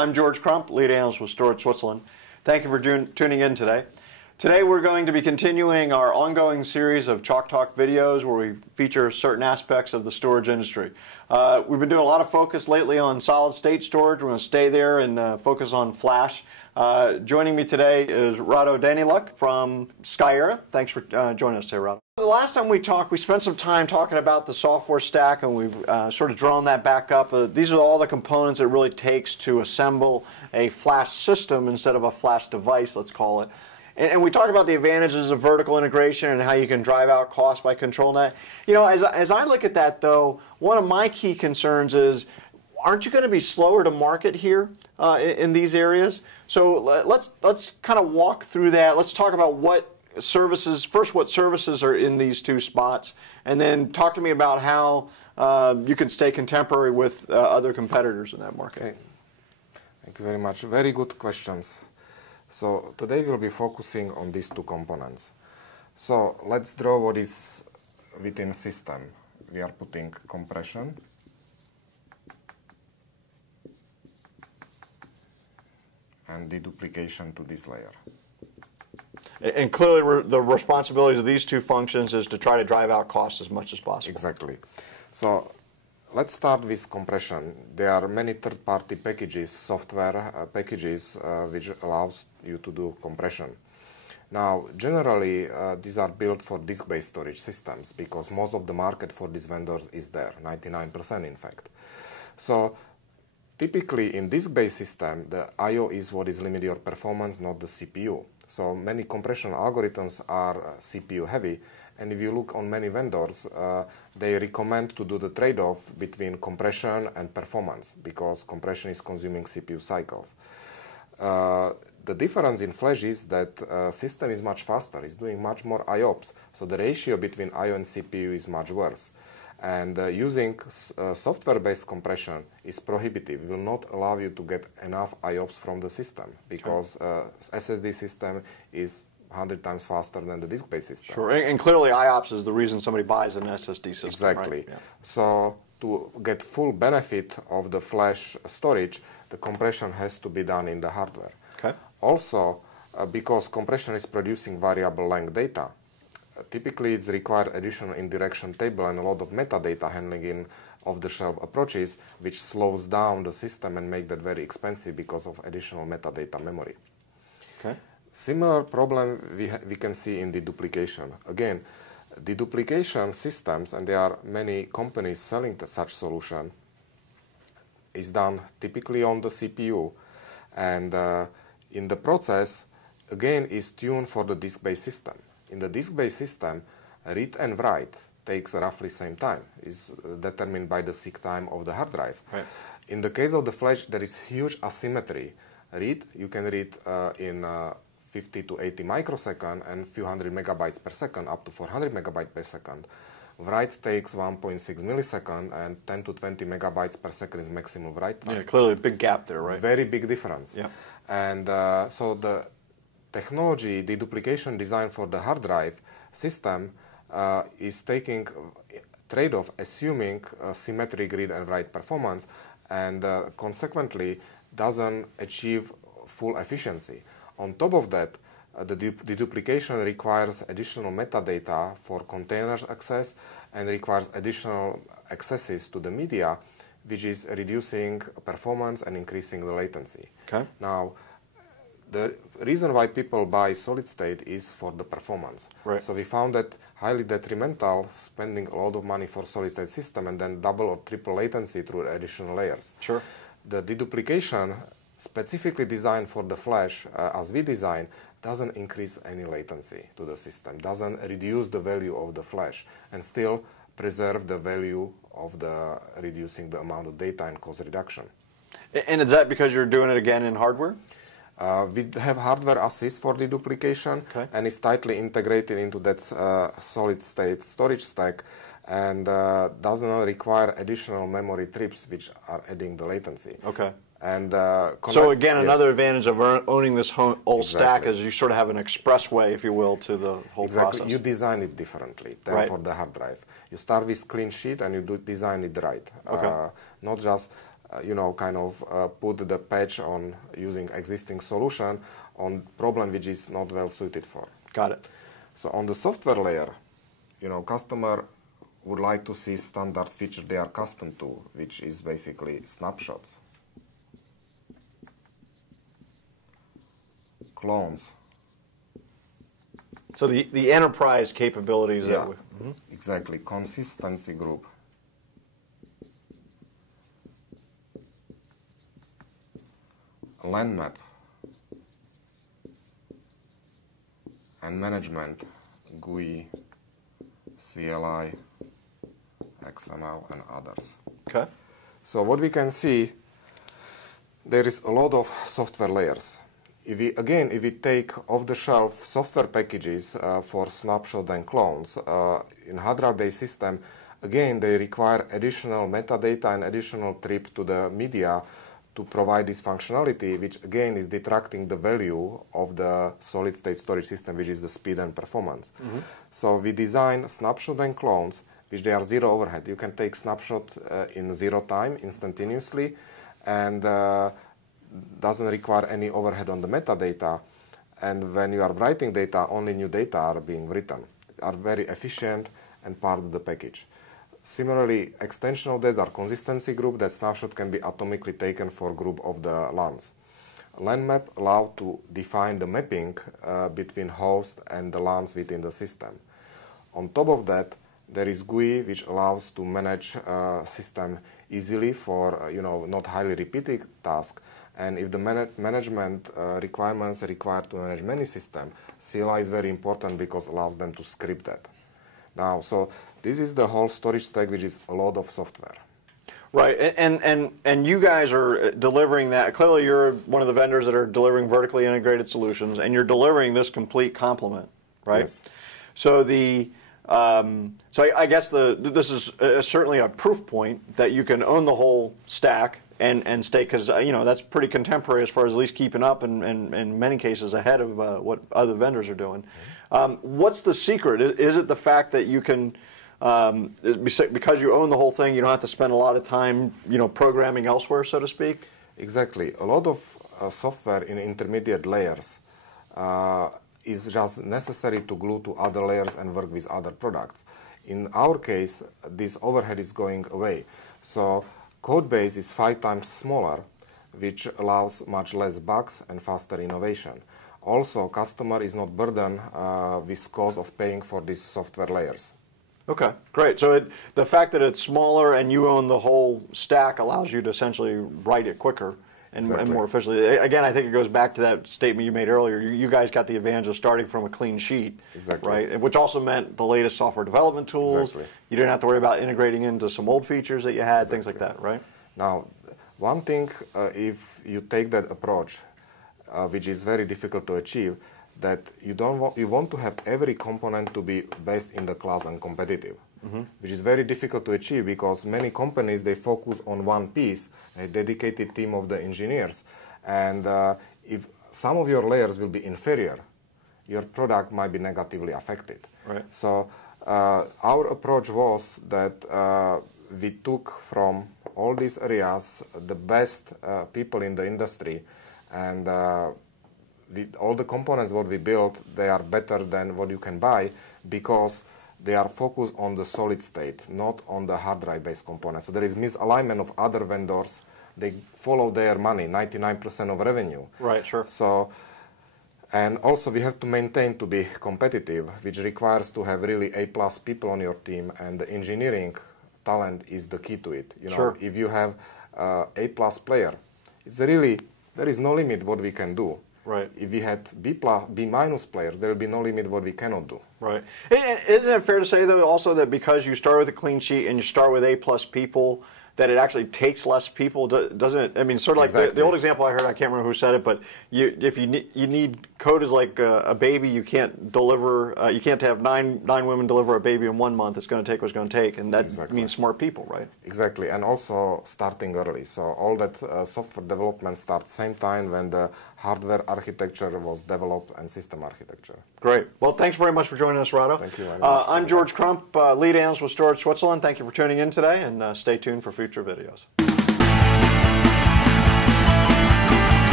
I'm George Crump, lead analyst with Steward Switzerland. Thank you for tuning in today. Today we're going to be continuing our ongoing series of Chalk Talk videos where we feature certain aspects of the storage industry. We've been doing a lot of focus lately on solid state storage. We're going to stay there and focus on flash. Joining me today is Rado Danilak from Skyera. Thanks for joining us today, Rado. The last time we talked, we spent some time talking about the software stack, and we've sort of drawn that back up. These are all the components it really takes to assemble a flash system instead of a flash device, let's call it. And we talked about the advantages of vertical integration and how you can drive out costs by controlling that. You know, as I look at that, though, one of my key concerns is, aren't you going to be slower to market here in these areas? So let's kind of walk through that. Let's talk about what services are in these two spots, and then talk to me about how you can stay contemporary with other competitors in that market. Okay. Thank you very much. Very good questions. So today we'll be focusing on these two components. So let's draw what is within system. We are putting compression and deduplication to this layer. And clearly the responsibilities of these two functions is to try to drive out costs as much as possible. Exactly. So let's start with compression. There are many third-party packages, software packages, which allows you to do compression. Now, generally, these are built for disk-based storage systems because most of the market for these vendors is there, 99% in fact. So typically in disk-based system, the I/O is what is limiting your performance, not the CPU. So many compression algorithms are CPU heavy, and if you look on many vendors, they recommend to do the trade-off between compression and performance because compression is consuming CPU cycles. The difference in flash is that system is much faster, it's doing much more IOPS, so the ratio between I/O and CPU is much worse. And using software-based compression is prohibitive. It will not allow you to get enough IOPS from the system because SSD system is 100 times faster than the disk-based system. Sure, and clearly IOPS is the reason somebody buys an SSD system. Exactly. Right? Yeah. So to get full benefit of the flash storage, the compression has to be done in the hardware. Okay. Also, because compression is producing variable length data, typically it's required additional indirection table and a lot of metadata handling in off-the-shelf approaches, which slows down the system and make that very expensive because of additional metadata memory. Okay. Similar problem we can see in deduplication. Again, deduplication systems, and there are many companies selling such solution, is done typically on the CPU, and in the process, again, is tuned for the disk-based system. In the disk-based system, read and write takes roughly same time. Is determined by the seek time of the hard drive. Right. In the case of the flash, there is huge asymmetry. You can read in 50 to 80 microsecond and few hundred megabytes per second, up to 400 megabytes per second. Write takes 1.6 millisecond, and 10 to 20 megabytes per second is maximum write time. Yeah, clearly a big gap there, right? Very big difference. Yeah. And so the technology, deduplication design for the hard drive system is taking trade-off, assuming symmetric read and write performance, and consequently doesn't achieve full efficiency. On top of that, the deduplication requires additional metadata for containers access and requires additional accesses to the media, which is reducing performance and increasing the latency. Okay. Now, the reason why people buy solid state is for the performance. Right. So we found that highly detrimental spending a lot of money for solid state system and then double or triple latency through additional layers. Sure. The deduplication specifically designed for the flash, as we design, doesn't increase any latency to the system, doesn't reduce the value of the flash, and still preserve the value of the reducing the amount of data and cost reduction. And is that because you're doing it again in hardware? We have hardware assist for deduplication, okay, and it's tightly integrated into that solid state storage stack, and does not require additional memory trips which are adding the latency. Okay. And so again, another advantage of owning this whole stack is you sort of have an expressway, if you will, to the whole process. You design it differently than for the hard drive. You start with clean sheet and you design it right. Okay. Not just kind of put the patch on using existing solution on problem which is not well suited for. Got it. So on the software layer, customer would like to see standard feature they are accustomed to, which is basically snapshots, clones. So the enterprise capabilities. Yeah, exactly. Consistency group. LAN map. And management, GUI, CLI, XML, and others. Okay. So what we can see, there is a lot of software layers. If we take off-the-shelf software packages for snapshot and clones in hard drive-based system, again they require additional metadata and additional trip to the media to provide this functionality, which again is detracting the value of the solid-state storage system, which is the speed and performance. So we design snapshot and clones, which they are zero overhead. You can take snapshot in 0 time, instantaneously, and doesn't require any overhead on the metadata. And when you are writing data, only new data are being written, are very efficient and part of the package. Similarly, extension of that are consistency group. That snapshot can be atomically taken for group of the LANs. LAN map allows to define the mapping between host and the LANs within the system. On top of that, there is GUI, which allows to manage system easily for not highly repeated tasks. And if the management requirements require to manage many systems, CLI is very important because it allows them to script that. Now, so this is the whole storage stack, which is a lot of software. Right, and you guys are delivering that. Clearly, you're one of the vendors that are delivering vertically integrated solutions, and you're delivering this complete complement, right? Yes. So I guess this is certainly a proof point that you can own the whole stack and stay, because that's pretty contemporary as far as at least keeping up and in many cases ahead of what other vendors are doing. What's the secret? Is it the fact that you can, because you own the whole thing, you don't have to spend a lot of time programming elsewhere, so to speak? Exactly. A lot of software in intermediate layers is just necessary to glue to other layers and work with other products. In our case, this overhead is going away. So code base is 5 times smaller, which allows much less bugs and faster innovation. Also, customer is not burdened with cost of paying for these software layers. Okay, great. So the fact that it's smaller and you own the whole stack allows you to essentially write it quicker and more efficiently. Again, I think it goes back to that statement you made earlier. You guys got the advantage of starting from a clean sheet, right? Which also meant the latest software development tools. You didn't have to worry about integrating into some old features that you had, things like that, right? Now, one thing, if you take that approach, which is very difficult to achieve, that you want to have every component to be best in the class and competitive, which is very difficult to achieve because many companies, they focus on one piece, a dedicated team of the engineers. And if some of your layers will be inferior, your product might be negatively affected. Right. So our approach was that we took from all these areas the best people in the industry, and all the components what we built, they are better than what you can buy because they are focused on the solid state, not on the hard drive based components. So there is misalignment of other vendors. They follow their money, 99% of revenue. Right, sure. So, and also we have to maintain to be competitive, which requires to have really A+ people on your team, and the engineering talent is the key to it. Sure. If you have A+ player, it's really, there is no limit what we can do. Right. If we had B+ player, there will be no limit what we cannot do. Right. And isn't it fair to say, though, also that because you start with a clean sheet and you start with A+ people, that it actually takes less people, doesn't it? I mean, sort of like the old example I heard, I can't remember who said it, but if you need code is like a baby, you can't deliver, you can't have nine women deliver a baby in 1 month. It's going to take what it's going to take, and that means smart people, right? Exactly, and also starting early. So all that software development starts same time when the hardware architecture was developed and system architecture. Great. Well, thanks very much for joining us, Rado. Thank you very much. I'm George Crump, lead analyst with Steward Switzerland. Thank you for tuning in today, and stay tuned for future videos.